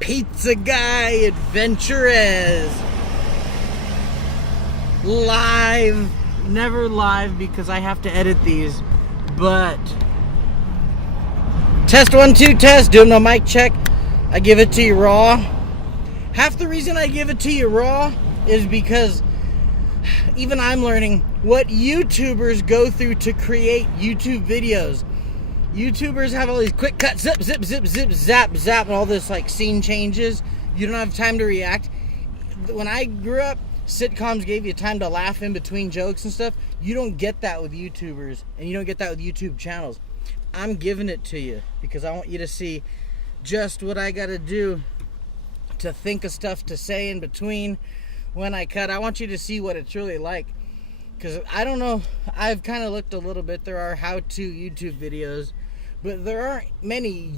pizza guy, AdventurEZ. Live. Never live because I have to edit these. But test 1 2 test, doing a mic check. I give it to you raw. Half the reason I give it to you raw is because even I'm learning what YouTubers go through to create YouTube videos. YouTubers have all these quick cuts, zip, zip, zip, zip, zap, zap, and all this like scene changes. You don't have time to react. When I grew up, sitcoms gave you time to laugh in between jokes and stuff. You don't get that with YouTubers, and you don't get that with YouTube channels. I'm giving it to you because I want you to see just what I gotta do to think of stuff to say in between when I cut. I want you to see what it's really like, because I don't know, I've kind of looked a little bit. There are how-to YouTube videos, but there aren't many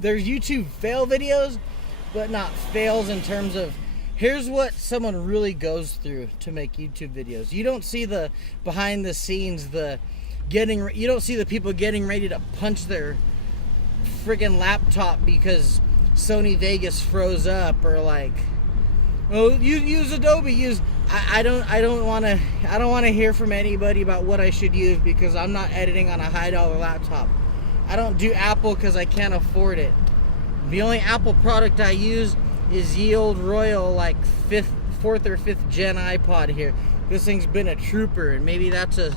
there's YouTube fail videos, but not fails in terms of here's what someone really goes through to make YouTube videos. You don't see the behind the scenes, you don't see the people getting ready to punch their friggin' laptop because Sony Vegas froze up, or like, oh, use Adobe. I don't want to hear from anybody about what I should use because I'm not editing on a $high laptop. I don't do Apple because I can't afford it. The only Apple product I use is ye old royal, like 4th or 5th gen iPod here. This thing's been a trooper, and maybe that's a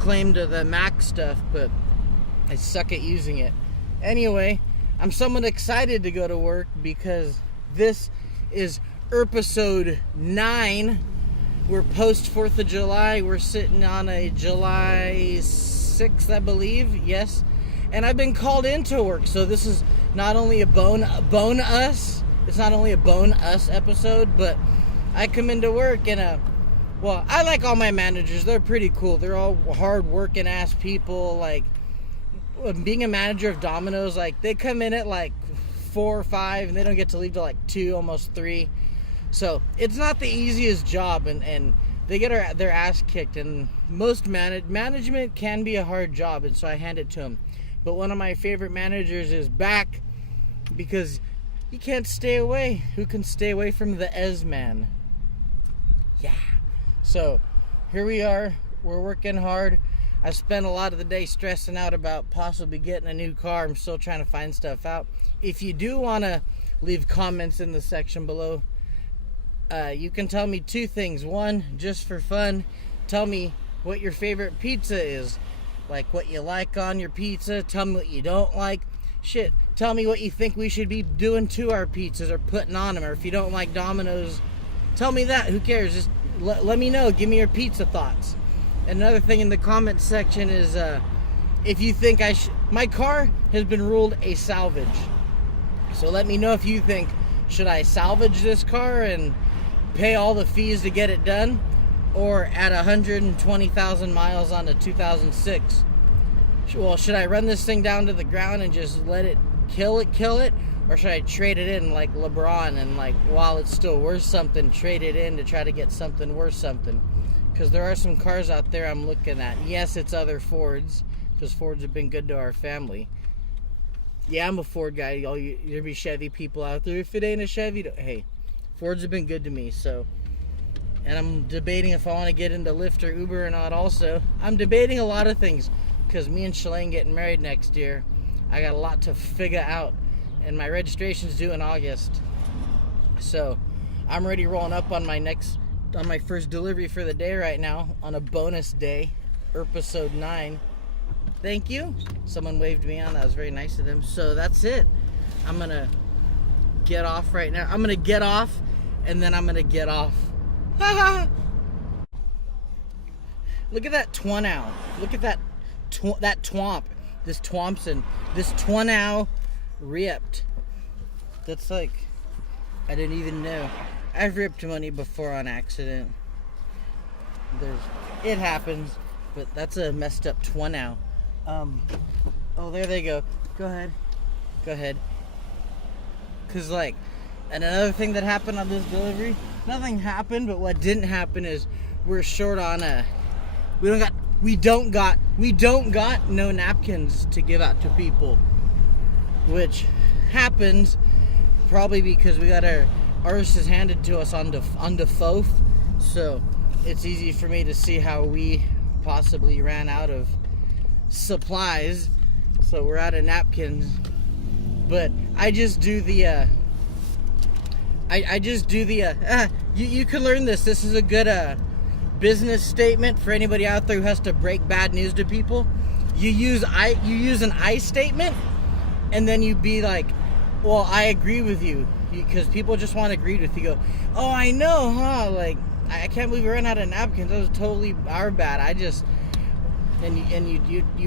claim to the Mac stuff, but I suck at using it. Anyway, I'm somewhat excited to go to work because this is episode 9. We're post 4th of July. We're sitting on a July 6th, I believe. Yes. And I've been called into work, so this is not only a bone us. It's not only a bone us episode, but I come into work and well, I like all my managers. They're pretty cool. They're all hard working ass people. Like, being a manager of Domino's, like, they come in at like 4 or 5 and they don't get to leave till like 2, almost 3. So it's not the easiest job, and they get their ass kicked, and most management can be a hard job, and so I hand it to them. But one of my favorite managers is back because you can't stay away. Who can stay away from the Ez man? Yeah. So here we are. We're working hard. I spent a lot of the day stressing out about possibly getting a new car. I'm still trying to find stuff out. If you do want to leave comments in the section below, you can tell me 2 things. One, just for fun, tell me what your favorite pizza is. Like what you like on your pizza. Tell me what you don't like. Shit, tell me what you think we should be doing to our pizzas or putting on them. Or if you don't like Domino's, tell me that. Who cares? Just let me know. Give me your pizza thoughts. Another thing in the comment section is if you think my car has been ruled a salvage. So let me know if you think, should I salvage this car and pay all the fees to get it done? Or at 120,000 miles on a 2006, well, should I run this thing down to the ground and just let it kill it? Or should I trade it in like LeBron and, like, while it's still worth something, trade it in to try to get something worth something? Because there are some cars out there I'm looking at. Yes, it's other Fords, because Fords have been good to our family. Yeah, I'm a Ford guy. There'll be Chevy people out there. If it ain't a Chevy, hey, Fords have been good to me. So, and I'm debating if I want to get into Lyft or Uber or not also. I'm debating a lot of things because me and Shalane getting married next year. I got a lot to figure out, and my registration's due in August. So I'm already rolling up on my first delivery for the day right now on a bonus day, episode 9. Thank you. Someone waved me on. That was very nice of them. So that's it. I'm going to get off right now. I'm going to get off, and then I'm going to get off. Look at that twanow. Look at that twomp. This Twompson. This twanow ripped. That's like, I didn't even know. I've ripped money before on accident. It happens, but that's a messed up twanow. Oh, there they go. Go ahead. Cause like, and another thing that happened on this delivery, nothing happened, but what didn't happen is we're short on we don't got no napkins to give out to people, which happens probably because we got our arses handed to us on the fourth, so it's easy for me to see how we possibly ran out of supplies. So we're out of napkins, but I just do the you can learn this. This is a good business statement for anybody out there who has to break bad news to people. You use an I statement, and then you be like, well, I agree with you, because people just want to agree with you. Go, oh, I know, huh? Like, I can't believe we ran out of napkins. That was totally our bad. You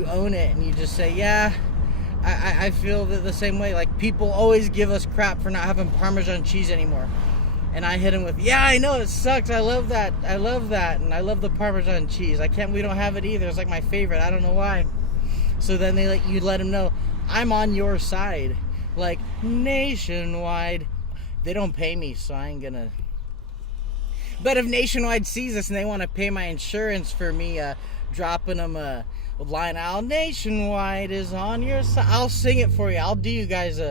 own it, and you just say, yeah, I feel the same way. Like, people always give us crap for not having Parmesan cheese anymore. And I hit them with, yeah, I know, it sucks. I love that. And I love the Parmesan cheese. We don't have it either. It's like my favorite. I don't know why. So then you let them know, I'm on your side. Like, Nationwide. They don't pay me, so I ain't gonna. But if Nationwide sees this and they want to pay my insurance for me dropping them a line out, Nationwide is on your side, I'll sing it for you. I'll do you guys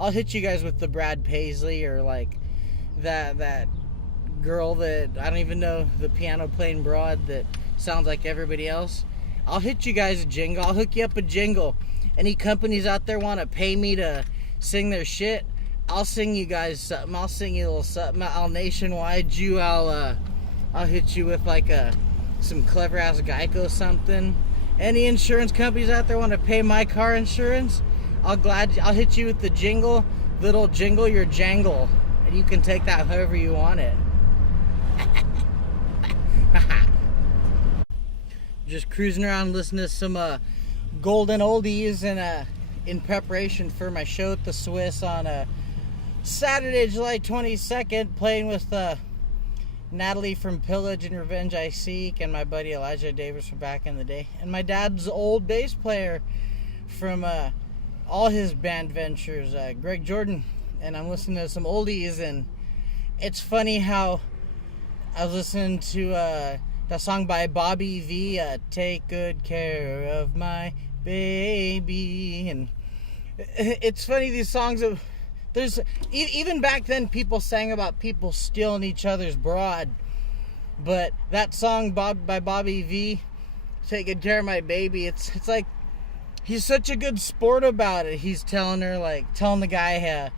I'll hit you guys with the Brad Paisley, or like that girl that I don't even know, the piano playing broad that sounds like everybody else. I'll hit you guys a jingle. I'll hook you up a jingle. Any companies out there want to pay me to sing their shit, I'll sing you guys something. I'll sing you a little something. I'll Nationwide you. I'll hit you with like some clever ass Geico something. Any insurance companies out there want to pay my car insurance, I'll hit you with the jingle, little jingle your jangle, and you can take that however you want it. Just cruising around listening to some golden oldies and in preparation for my show at the Swiss on Saturday, July 22nd, playing with Natalie from Pillage and Revenge I Seek, and my buddy Elijah Davis from back in the day, and my dad's old bass player from all his band ventures, Greg Jordan. And I'm listening to some oldies, and it's funny how I was listening to that song by Bobby V, Take Good Care of My Baby. And it's funny, these songs of, there's even back then people sang about people stealing each other's broad, but that song by Bobby V, Take Good Care of My Baby, it's like he's such a good sport about it. He's telling the guy,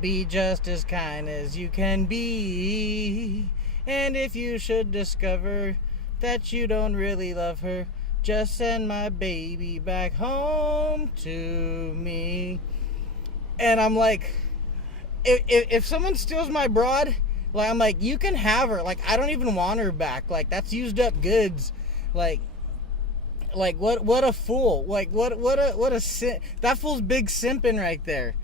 be just as kind as you can be, and if you should discover that you don't really love her, just send my baby back home to me. And I'm like, if someone steals my broad, like, I'm like, you can have her. Like, I don't even want her back. Like, that's used up goods. Like what a fool. Like, what a sin. That fool's big simping right there.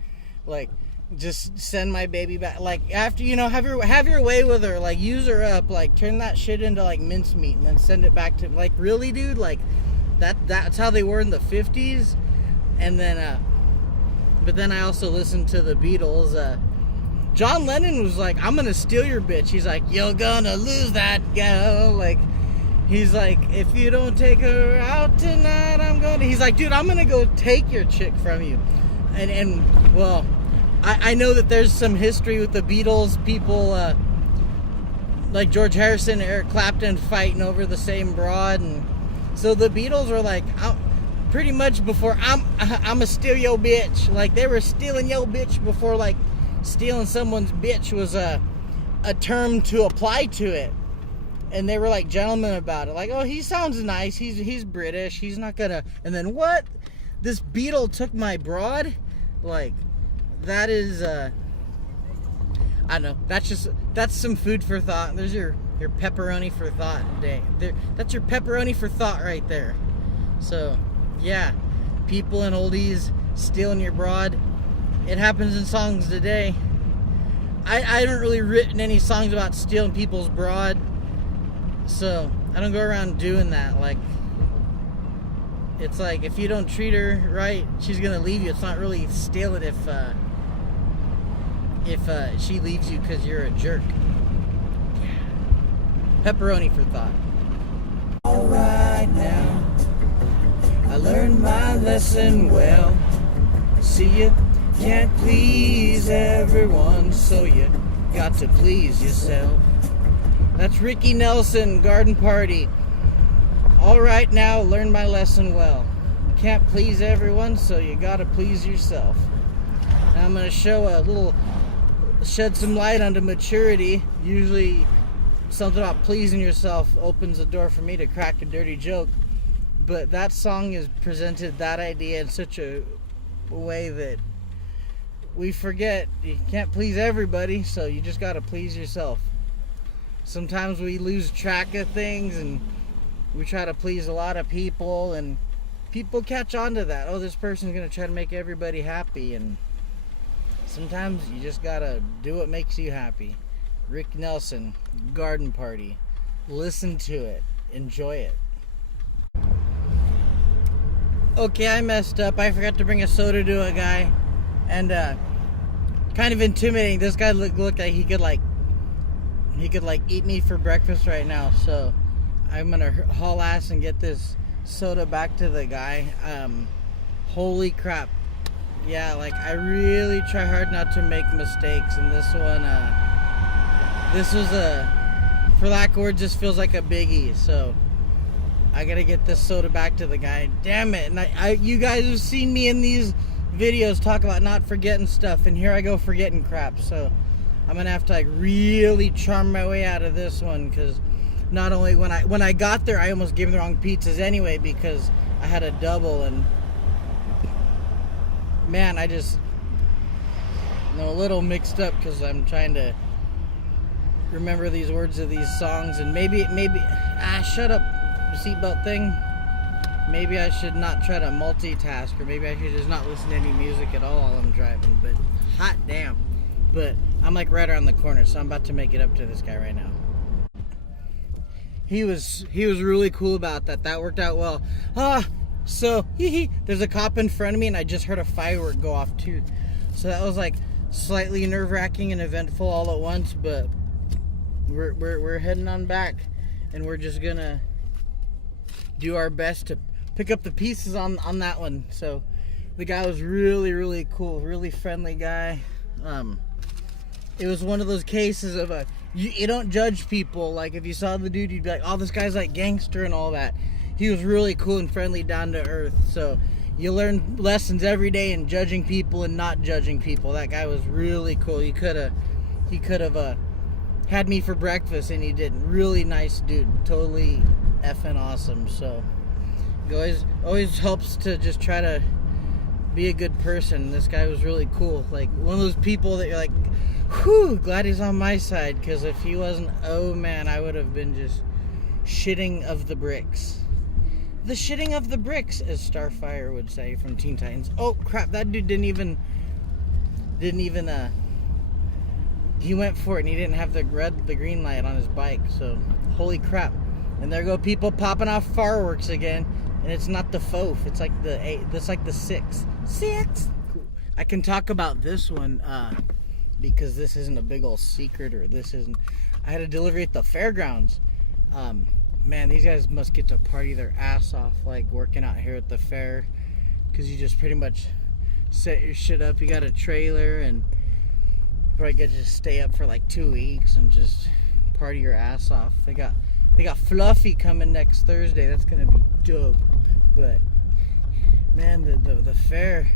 Like, just send my baby back. Like, after, have your way with her. Like, use her up. Like, turn that shit into like mincemeat and then send it back to, like, really, dude? Like, that's how they were in the 50s. And then but then I also listened to the Beatles. John Lennon was like, I'm gonna steal your bitch. He's like, you're gonna lose that girl. Like, he's like, if you don't take her out tonight, he's like, dude, I'm gonna go take your chick from you. And well, I know that there's some history with the Beatles, people like George Harrison and Eric Clapton fighting over the same broad. And so the Beatles were like, pretty much before, I'ma steal your bitch. Like, they were stealing your bitch before, like, stealing someone's bitch was a term to apply to it. And they were like gentlemen about it. Like, oh, he sounds nice. He's British. He's not gonna. And then what? This Beatle took my broad? Like, that is, I don't know. That's some food for thought. There's your pepperoni for thought day. That's your pepperoni for thought right there. So, yeah, people and oldies stealing your broad. It happens in songs today. I haven't really written any songs about stealing people's broad, so I don't go around doing that. Like, it's like, if you don't treat her right, she's gonna leave you. It's not really stealing if she leaves you because you're a jerk. Pepperoni for thought. All right now, I learned my lesson well. See you Can't please everyone, so you got to please yourself. That's Ricky Nelson, Garden Party. All right, now learn my lesson well. You can't please everyone, so you got to please yourself. Now I'm going to shed some light onto maturity. Usually something about pleasing yourself opens the door for me to crack a dirty joke. But that song has presented that idea in such a way that we forget you can't please everybody, so you just got to please yourself. Sometimes we lose track of things and we try to please a lot of people, and people catch on to that. Oh, this person's going to try to make everybody happy, and sometimes you just got to do what makes you happy. Rick Nelson, Garden Party. Listen to it. Enjoy it. Okay, I messed up. I forgot to bring a soda to a guy, and kind of intimidating. This guy looked like he could eat me for breakfast right now. So I'm gonna haul ass and get this soda back to the guy. Holy crap! Yeah, like I really try hard not to make mistakes, and this one, this was for lack of words, just feels like a biggie. So I gotta get this soda back to the guy. Damn it! And you guys have seen me in these videos talk about not forgetting stuff, and here I go forgetting crap. So I'm gonna have to like really charm my way out of this one, because not only when I got there, I almost gave him the wrong pizzas anyway because I had a double, and man, I just a little mixed up because I'm trying to remember these words of these songs, and maybe shut up, seatbelt thing. Maybe I should not try to multitask, or maybe I should just not listen to any music at all while I'm driving. But hot damn. But I'm like right around the corner, so I'm about to make it up to this guy right now. He was really cool about that. That worked out well. So there's a cop in front of me, and I just heard a firework go off too. So that was like slightly nerve-wracking and eventful all at once. But we're heading on back, and we're just gonna do our best to pick up the pieces on that one. So the guy was really cool, really friendly guy. It was one of those cases of you don't judge people. Like if you saw the dude, you'd be like, oh, this guy's like gangster and all that. He was really cool and friendly, down to earth. So you learn lessons every day in judging people and not judging people. That guy was really cool. He could have had me for breakfast, and he didn't. Really nice dude, totally effing awesome. So it always helps to just try to be a good person. This guy was really cool. Like one of those people that you're like, whew, glad he's on my side, because if he wasn't, oh man, I would have been just shitting of the bricks. The shitting of the bricks, as Starfire would say from Teen Titans. Oh crap, that dude didn't even he went for it, and he didn't have the green light on his bike. So holy crap. And there go people popping off fireworks again, and it's not the faux, it's like the 8, it's like the 6. Cool. I can talk about this one because this isn't a big old secret, or this isn't. I had a delivery at the fairgrounds. Man, these guys must get to party their ass off, like working out here at the fair, because you just pretty much set your shit up. You got a trailer, and probably get to just stay up for like 2 weeks and just party your ass off. They got Fluffy coming next Thursday. That's gonna be dope. But man, the fair,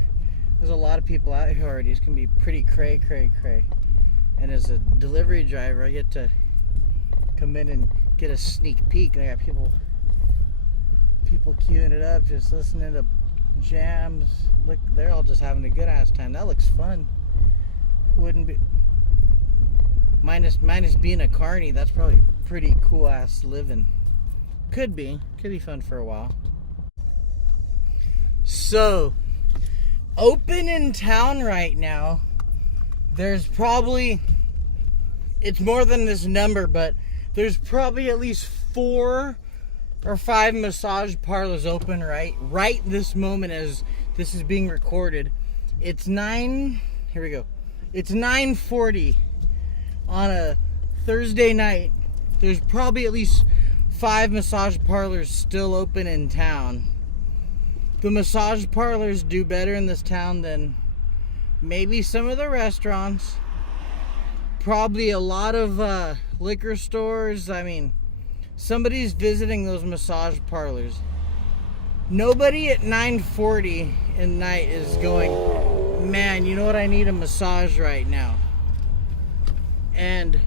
there's a lot of people out here already. It's gonna be pretty cray. And as a delivery driver, I get to come in and get a sneak peek. I got people queuing it up, just listening to jams. Look, they're all just having a good ass time. That looks fun. It wouldn't be minus being a carny. That's probably pretty cool ass living. Could be fun for a while. So open in town right now, there's probably, it's more than this number, but there's probably at least 4 or 5 massage parlors open right this moment as this is being recorded. It's 9:40 on a Thursday night. There's probably at least 5 massage parlors still open in town. The massage parlors do better in this town than maybe some of the restaurants, probably a lot of liquor stores. I mean, somebody's visiting those massage parlors. Nobody at 9:40 at night is going, man, you know what, I need a massage right now. And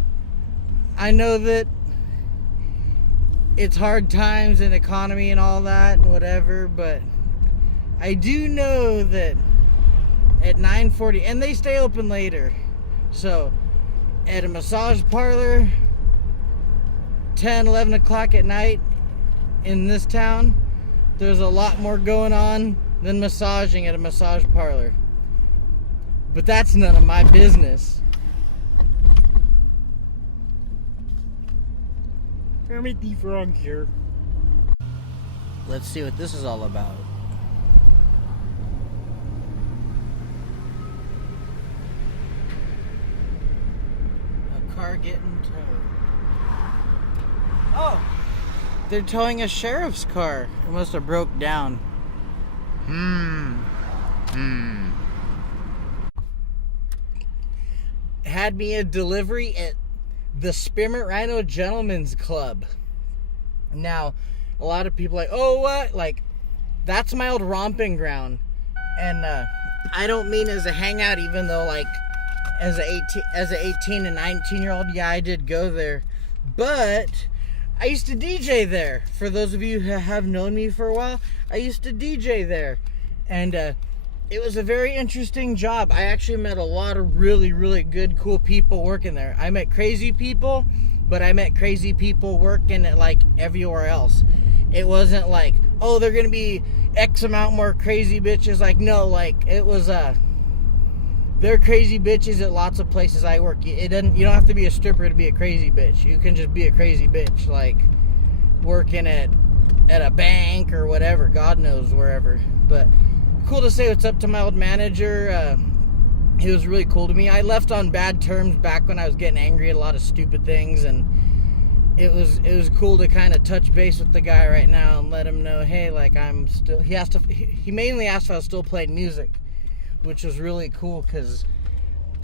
I know that it's hard times and economy and all that and whatever, but I do know that at 9:40, and they stay open later, so at a massage parlor 10-11 o'clock at night in this town, there's a lot more going on than massaging at a massage parlor. But that's none of my business. Kermit the Frog here. Let's see what this is all about. A car getting towed. Oh! They're towing a sheriff's car. It must have broke down. Had me a delivery at the Spearmint Rhino Gentlemen's Club. Now, a lot of people are like, oh, what? Like, that's my old romping ground. And I don't mean as a hangout, even though, like, as a 18 and 19-year-old, yeah, I did go there. But I used to DJ there. For those of you who have known me for a while, I used to DJ there. And it was a very interesting job. I actually met a lot of really, really good, cool people working there. I met crazy people, but I met crazy people working at, like, everywhere else. It wasn't like, oh, they're going to be X amount more crazy bitches. Like, no, like, it was, they're crazy bitches at lots of places I work. You don't have to be a stripper to be a crazy bitch. You can just be a crazy bitch, like, working at a bank or whatever. God knows wherever. But cool to say what's up to my old manager. He was really cool to me. I left on bad terms back when I was getting angry at a lot of stupid things, and it was cool to kind of touch base with the guy right now and let him know, hey, like, I'm still. He mainly asked if I was still playing music, which was really cool because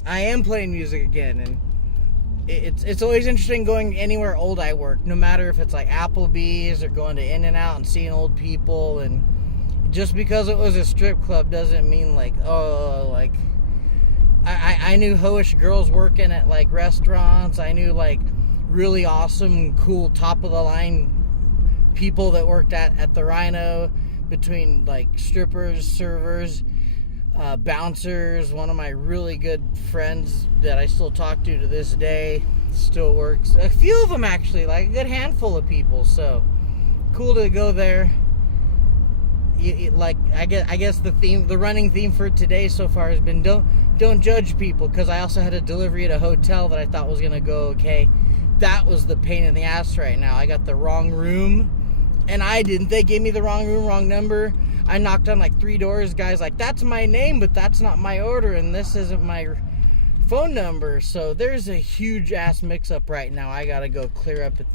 I am playing music again, and it's always interesting going anywhere old I work, no matter if it's like Applebee's or going to In-N-Out and seeing old people. And just because it was a strip club doesn't mean, like, oh, like, I knew hoish girls working at, like, restaurants. I knew, like, really awesome, cool, top-of-the-line people that worked at the Rhino, between, like, strippers, servers, bouncers. One of my really good friends that I still talk to this day still works. A few of them, actually, like, a good handful of people. So, cool to go there. Like, I guess the running theme for today so far has been don't judge people, because I also had a delivery at a hotel that I thought was gonna go okay. That was the pain in the ass right now. I got the wrong room, and I didn't. They gave me the wrong room, wrong number. I knocked on like 3 doors. Guy's like, that's my name, but that's not my order, and this isn't my phone number. So there's a huge ass mix up right now. I gotta go clear up at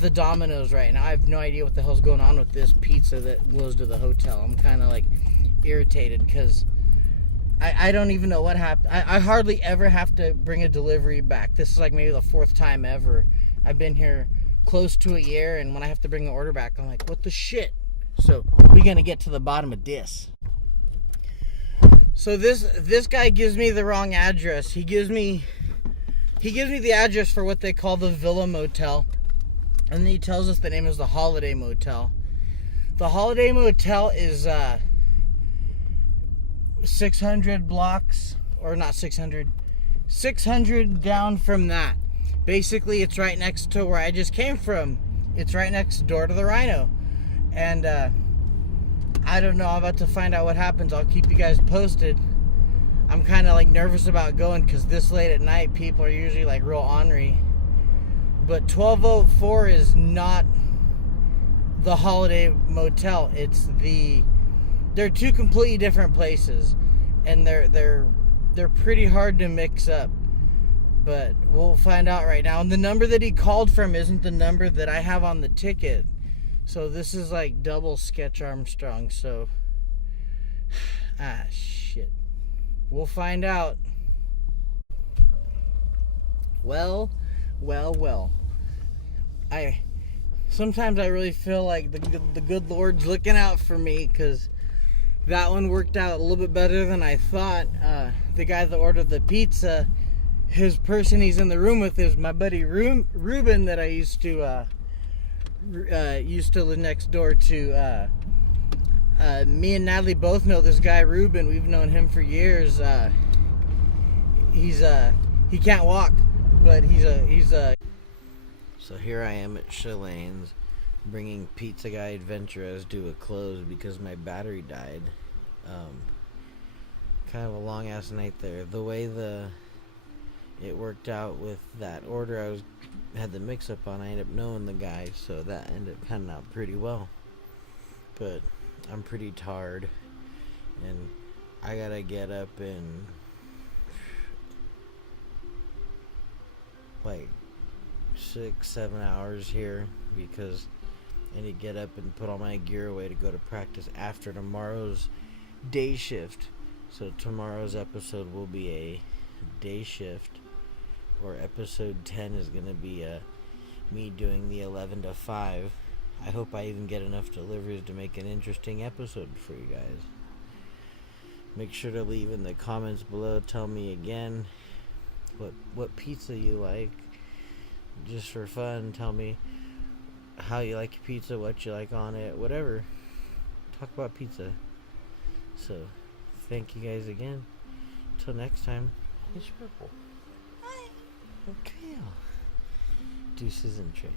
the Domino's right now. I have no idea what the hell's going on with this pizza that goes to the hotel. I'm kind of like irritated because I don't even know what happened. I hardly ever have to bring a delivery back. This is like maybe the 4th time ever. I've been here close to a year, and when I have to bring an order back, I'm like, what the shit? So we're gonna get to the bottom of this. So this guy gives me the wrong address. He gives me the address for what they call the Villa Motel. And then he tells us the name is the Holiday Motel. The Holiday Motel is 600 blocks, or not 600 down from that. Basically, it's right next to where I just came from. It's right next door to the Rhino. And I don't know, I'm about to find out what happens. I'll keep you guys posted. I'm kind of like nervous about going because this late at night people are usually like real ornery. But 1204 is not the Holiday Motel. They're 2 completely different places, and they're pretty hard to mix up. But we'll find out right now. And the number that he called from isn't the number that I have on the ticket. So this is like double Sketch Armstrong. So shit. We'll find out. Well. Sometimes I really feel like the good Lord's looking out for me, because that one worked out a little bit better than I thought. The guy that ordered the pizza, his person he's in the room with is my buddy Ruben that I used to live next door to. Me and Natalie both know this guy Ruben. We've known him for years. He can't walk, but he's So here I am at Shalane's, bringing Pizza Guy AdventurEZ to a close because my battery died. Kind of a long ass night there. The way it worked out with that order had the mix up on, I ended up knowing the guy, so that ended up panning out pretty well. But I'm pretty tired, and I gotta get up in like 6-7 hours here, because I need to get up and put all my gear away to go to practice after tomorrow's day shift. So tomorrow's episode will be a day shift, or episode 10 is going to be me doing the 11 to 5. I hope I even get enough deliveries to make an interesting episode for you guys. Make sure to leave in the comments below. Tell me again what pizza you like. Just for fun, tell me how you like your pizza, what you like on it, whatever. Talk about pizza. So, thank you guys again. Till next time, it's Purple. Bye. Okay. Deuces and trays.